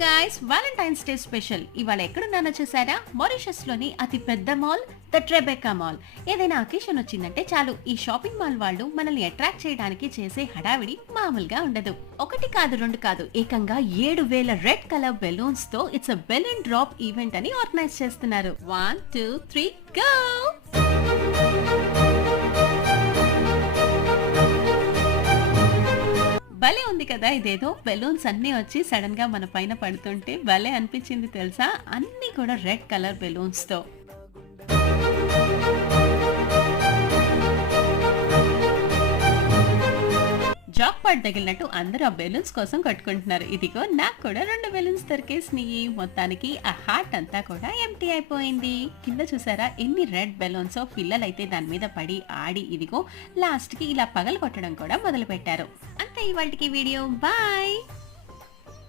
Guys, Valentine's day special ఇవాళ ఎక్కడున్నానో చూసారా? Mauritius లోని అతి పెద్ద మాల్ ద ట్రెబెకా మాల్. ఏదైనా అకేషన్ వచ్చిందంటే చాలు ఈ షాపింగ్ మాల్ వాళ్ళు మనల్ని అట్రాక్ట్ చేయడానికి చేసే హడావిడి మామూలుగా ఉండదు. ఒకటి కాదు, రెండు కాదు, ఏకంగా 7,000 రెడ్ కలర్ బెలూన్స్ తో it's a balloon drop event అని ఆర్గనైజ్ చేస్తున్నారు. 1 2 3 గో! భలే ఉంది కదా! ఇదేదో బెలూన్స్ అన్ని వచ్చి సడన్ గా మన పైన పడుతుంటే భలే అనిపించింది తెలుసా? అన్ని కూడా రెడ్ కలర్ బెలూన్స్ తో. జాక్ పాట్ తగిలినట్టు అందరూ ఆ బెలూన్స్ కోసం కట్టుకుంటున్నారు. ఇదిగో నాకు కూడా 2 బెలూన్స్ దొరికేసినాయి. మొత్తానికి ఆ హార్ట్ అంతా కూడా ఎంప్టీ అయిపోయింది. కింద చూసారా ఎన్ని రెడ్ బెలూన్స్. పిల్లలైతే దాని మీద పడి ఆడి ఇదిగో లాస్ట్ కి ఇలా పగలు కొట్టడం కూడా మొదలు పెట్టారు. అంతే ఇవాల్టికి వీడియో. బాయ్.